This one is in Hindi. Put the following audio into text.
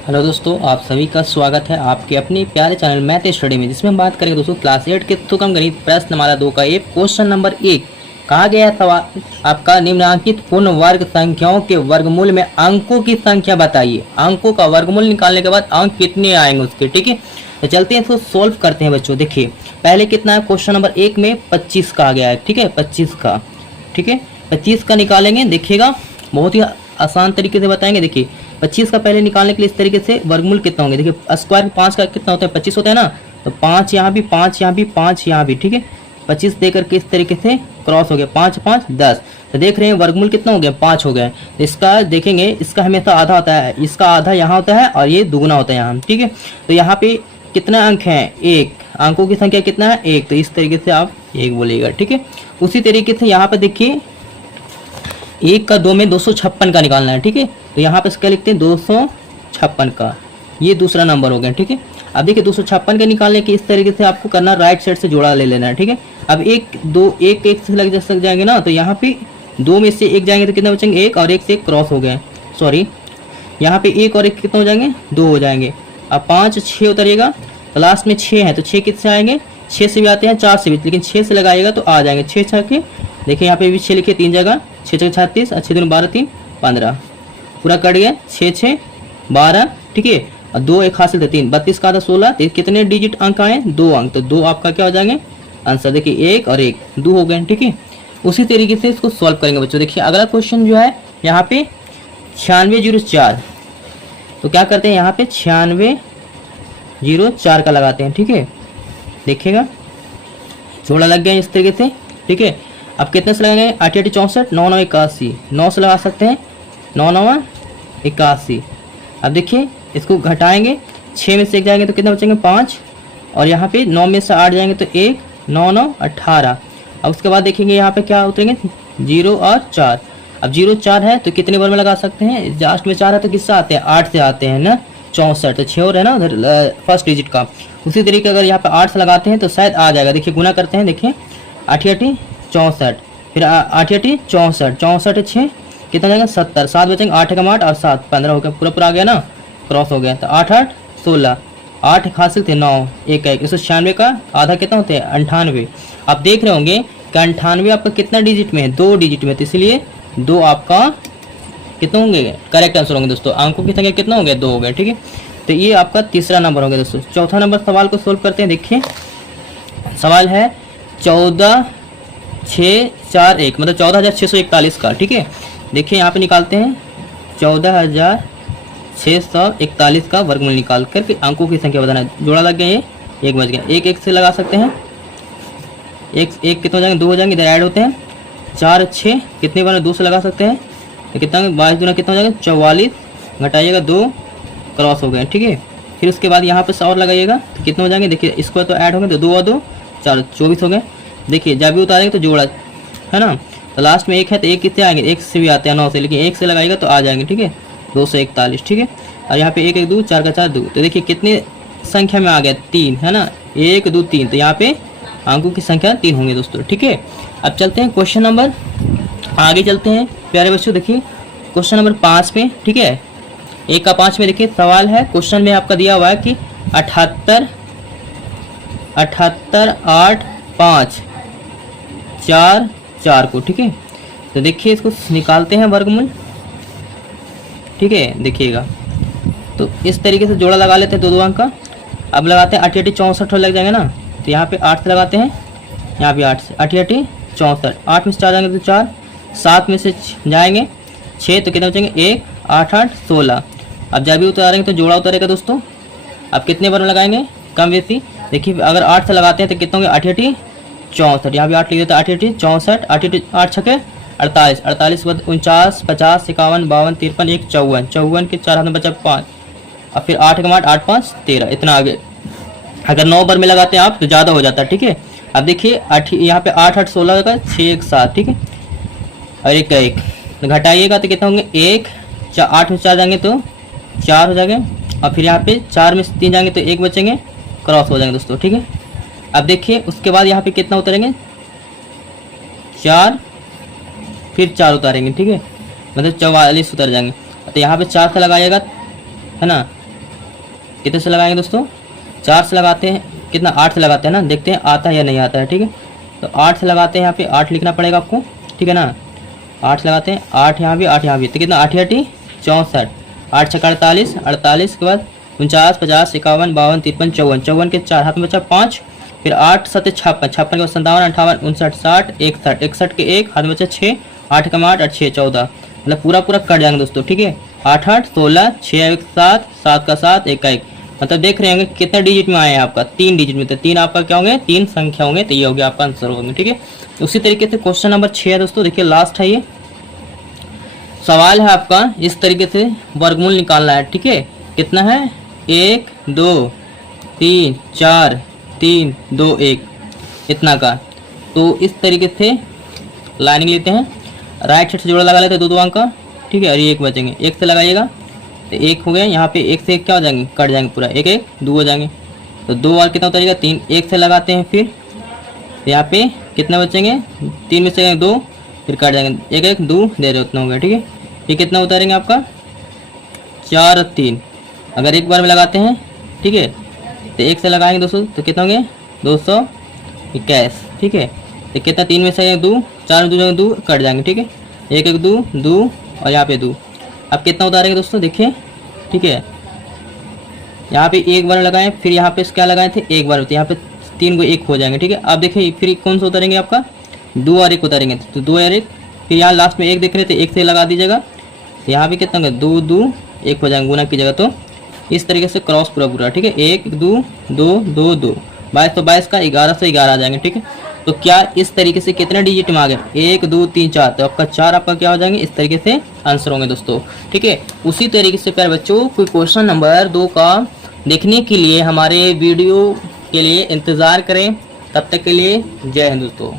हेलो दोस्तों, आप सभी का स्वागत है आपके अपने प्यारे चैनल मैथ स्टडी में, जिसमें हम बात करेंगे दोस्तों क्लास 8 के सुगम गणित प्रश्न हमारा 2 का एक क्वेश्चन नंबर 1। कहा गया है सवाल आपका निम्नलिखित पूर्ण वर्ग संख्याओं के वर्गमूल में अंकों की संख्या बताइए। अंकों का वर्गमूल निकालने के बाद अंक कितने आएंगे उसके, ठीक है। तो चलते हैं इसको सोल्व करते हैं बच्चों। देखिए पहले कितना है, क्वेश्चन नंबर 1 में 25 कहा गया है, ठीक है, 25 का, ठीक है, 25 का निकालेंगे। देखिएगा बहुत ही आसान तरीके से बताएंगे। देखिए 25 का पहले निकालने के लिए इस तरीके से वर्गमूल कितना होंगे। देखिए स्क्वायर 5 का कितना होता है, 25 होता है ना, तो 5 यहाँ भी, 5 यहाँ भी, 5 यहाँ भी, ठीक है। 25 देकर के इस तरीके से क्रॉस हो गया, 5 5 10। तो देख रहे हैं वर्गमूल कितना हो गया, 5 हो गया। तो इसका देखेंगे, इसका हमेशा आधा होता है, इसका आधा यहाँ होता है और ये दुगुना होता है यहाँ, ठीक है। तो यहाँ पे कितना अंक है, 1। अंकों की संख्या कितना है, 1। तो इस तरीके से आप 1 बोलिएगा, ठीक है। उसी तरीके से यहाँ पे देखिए 1 का 2 में 256 का निकालना है, ठीक है। तो यहाँ पे क्या लिखते हैं, 256 का, ये दूसरा नंबर हो गया, ठीक है। अब देखिए 256 के निकालने के इस तरीके से आपको करना, राइट साइड से जोड़ा ले लेना है, ठीक है। अब 1 2 1 से लग जाएंगे ना, तो यहाँ पे 2 में से 1 जाएंगे तो कितना बचेंगे, 1, और 1 से क्रॉस हो गए, सॉरी यहाँ पे 1 और 1 कितना हो जाएंगे, 2 हो जाएंगे। अब 5 6 उतरिएगा तो लास्ट में 6 है, तो 6 किससे आएंगे, 6 से भी आते हैं, 4 से भी, लेकिन 6 से लगाइएगा तो आ जाएंगे 6 6 के। देखिए यहाँ पे भी 6 लिखिए 3 जगह, 6 6 36, 6 2 12 3 15, पूरा कट गया, 6 6 12, ठीक है। और 2 1 हासिल थे 3, 32 का था 16, तो कितने डिजिट अंक आए, 2 अंक, तो 2 आपका क्या हो जाएंगे आंसर। देखिए 1 और 1 2 हो गए, ठीक है। उसी तरीके से इसको सॉल्व करेंगे बच्चों। देखिए अगला क्वेश्चन जो है यहाँ पे 9604, तो क्या करते हैं यहाँ पे 9604 का लगाते हैं, ठीक है। देखिएगा जोड़ा लग गया इस तरीके से, ठीक है। अब कितने से लगाएंगे, 8 8 64, 9 9 81, 9 से लगा सकते हैं, 9 9 81। अब देखिए इसको घटाएंगे, 6 में से 1 जाएंगे तो कितना बचेंगे 5, और यहाँ पे 9 में से 8 जाएंगे तो 1 9 9 18। अब उसके बाद देखेंगे यहाँ पे क्या उतरेंगे, 0 और 4। अब 0 4 है तो कितने बार में लगा सकते हैं, लास्ट में 4 है तो किससे आते हैं, 8 से आते हैं ना, 64, तो 6 और है ना उधर फर्स्ट डिजिट का। उसी तरीके अगर यहाँ पे 8 से लगाते हैं तो शायद आ जाएगा। देखिए गुना करते हैं, देखिए 8 8 64, फिर 8 8 64, 64 6 कितना जाएगा 70, 7 बचेंगे, 8 का 8 और 7 15 हो गया, पूरा पूरा आ गया ना, क्रॉस हो गया। तो 8 8 16, 8 हासिल थे 9 1 1, 196 का आधा कितना होते हैं 98। आप देख रहे होंगे कि 98 आपका कितना डिजिट में है, 2 डिजिट में, तो इसलिए 2 आपका कितना होंगे करेक्ट आंसर होंगे दोस्तों। अंकों की संख्या कितना हो गया, 2 हो गया, ठीक है। तो ये आपका तीसरा नंबर हो गया दोस्तों। चौथा नंबर सवाल को सोल्व करते हैं। देखिए सवाल है 14641, मतलब 14641 का, ठीक है। देखिए यहाँ पे निकालते हैं 14641 का वर्गमूल निकाल करके अंकों की संख्या बताना है। जोड़ा लग गया, ये 1 बच गया, 1 1 से लगा सकते हैं, 1 1 कितने हो जाएंगे, 2 हो जाएंगे, इधर ऐड होते हैं, 4 6 कितने बार 2 से लगा सकते हैं, तो कितना 22 दूना कितना हो जाएगा 44, घटाइएगा 2, क्रॉस हो गए, ठीक है। फिर उसके बाद यहाँ पे और लगाइएगा तो कितने हो जाएंगे, देखिए इसको तो ऐड हो गए, तो 2 और 2 4 24 हो गए। देखिए जब भी उतारेंगे तो जोड़ा है ना, तो लास्ट में 1 है तो 1 कितने आएंगे, 1 से भी आते हैं 9 से, लेकिन 1 से लगाइएगा तो आ जाएंगे, ठीक है, 241, ठीक है। और यहाँ पे 1 1 2 4 का 4 2, तो देखिए कितने संख्या में आ गया 3, है ना, 1 2 3, तो यहाँ पे अंकों की संख्या 3 होंगे दोस्तों, ठीक है। अब चलते हैं क्वेश्चन नंबर, आगे चलते हैं प्यारे बच्चों। देखिए क्वेश्चन नंबर 5 में, ठीक है, 1 का 5 में देखिए सवाल है, क्वेश्चन में आपका दिया हुआ है कि 78 78 8 5 4 4 को, ठीक है। तो देखिए इसको निकालते हैं वर्गमूल, ठीक है। देखिएगा तो इस तरीके से जोड़ा लगा लेते हैं 2 2 अंक का। अब लगाते हैं 8 8 64 लग जाएंगे ना, तो यहाँ पे 8 से लगाते हैं, यहाँ पे 8 से 8 8 64, 8 में से 4 जाएंगे तो 4, 7 में से जाएंगे 6, तो कितने बचेंगे 1 8 8 16। अब जब भी उतारेंगे तो जोड़ा उतारेगा दोस्तों। अब कितने बार में लगाएंगे, कम बेसी, देखिए अगर 8 से लगाते हैं तो कितना होंगे 8 8 64, यहाँ भी 8 लिख देते हैं, 8 8 64, 8 8 छके 48, 48 49 50 51 52 53 1 54, 54 के 4 हाथ में बचा 5, और फिर 8 का 8 8 5 13, इतना आगे। अगर 9 बार में लगाते हैं आप तो ज़्यादा हो जाता है, ठीक है। अब देखिए यहाँ पे 8 8 16 का 6 1 7, ठीक है, और 1 का 1, तो घटाइएगा तो कितना होंगे 1 8 में 4 जाएंगे तो 4 हो जाएंगे, और फिर यहाँ पे 4 में 3 जाएंगे तो 1 बचेंगे, क्रॉस हो जाएंगे दोस्तों, ठीक है। अब देखिए उसके बाद यहाँ पे कितना उतरेंगे 4, फिर 4 उतारेंगे, ठीक है, मतलब 44 उतर जाएंगे। तो यहाँ पे 4 से लगाइएगा, है ना, कितने से लगाएंगे दोस्तों, 4 से लगाते हैं, कितना 8 से लगाते हैं ना, देखते हैं आता है या नहीं आता है। ठीक है, तो 8 से लगाते हैं, यहाँ पे 8 लिखना पड़ेगा आपको। ठीक है ना, 8 से लगाते हैं, 8 यहाँ भी 8 यहाँ भी, तो कितना 8 8 64, 8 6 48, 48 के बाद 49 50 51 52 53 54, 54 के 4 हाथ में बचा 5, फिर 8 7 56, 56 के बाद 57 58 59 60 61, 61 के 1 हाथ में बचा 6, 8 कम 8 8 6 14, मतलब पूरा पूरा कट जाएंगे दोस्तों। ठीक है, 8 8 16, 6 1 7, 7 का 7 1 का 1, मतलब देख रहे होंगे कितने डिजिट में आए हैं आपका, 3 डिजिट में, तो 3 आपका क्या होंगे, 3 संख्या होंगे, तो ये हो गया आपका आंसर होगा। ठीक है, उसी तरीके से क्वेश्चन नंबर 6 है दोस्तों, देखिए लास्ट है ये सवाल है आपका, इस तरीके से वर्गमूल निकालना है। ठीक है, कितना है, 1 2 3 4 3 2 1 इतना का। तो इस तरीके से लाइनिंग लेते हैं, राइट साइड से जोड़ा लगा लेते हैं 2 2 अंक का। ठीक है, और ये 1 बचेंगे, 1 से लगाइएगा तो 1 हो गया, यहाँ पे 1 से क्या हो जाएंगे, कट जाएंगे पूरा, 1 1 2 हो जाएंगे, तो 2 और कितना उतरेगा 3, 1 से लगाते हैं, फिर यहाँ पे कितना बचेंगे, 3 में से 2, फिर कट जाएंगे, 1 1 2 दे रहे उतना हो गया। ठीक है, ये कितना उतारेंगे आपका 4 और 3, अगर एक बार में लगाते हैं, ठीक है, तो 1 से लगाएंगे दोस्तों तो कितना होंगे 221। ठीक है, तो कितना 3 में से 2, 4 में 2 जाएंगे 2, कट जाएंगे। ठीक है, 1 1 2 2 और यहाँ पे 2, अब कितना उतारेंगे दोस्तों देखिए। ठीक है, यहाँ पे एक बार लगाएं, फिर यहाँ पे क्या लगाए थे, एक बार, तो यहाँ पे 3 को 1 हो जाएंगे। ठीक है, अब देखिए फिर कौन सा उतारेंगे आपका, 2 और 1 उतारेंगे, तो 2 और 1, फिर यहाँ लास्ट में 1 देख रहे थे, 1 से लगा दीजिएगा, यहाँ भी कितना होगा 2 2 1 हो जाएंगे, गुना कीजिएगा तो इस तरीके से क्रॉस पूरा पूरा। ठीक है, 1 2 2 2 2 22, तो 22 का 11 से 11 आ जाएंगे। ठीक है, तो क्या इस तरीके से कितने डिजिट में आ गए, 1 2 3 4, तो आपका 4 आपका क्या हो जाएंगे, इस तरीके से आंसर होंगे दोस्तों। ठीक है, उसी तरीके से प्यारे बच्चों कोई क्वेश्चन नंबर 2 का देखने के लिए हमारे वीडियो के लिए इंतज़ार करें, तब तक के लिए जय हिंद दोस्तों।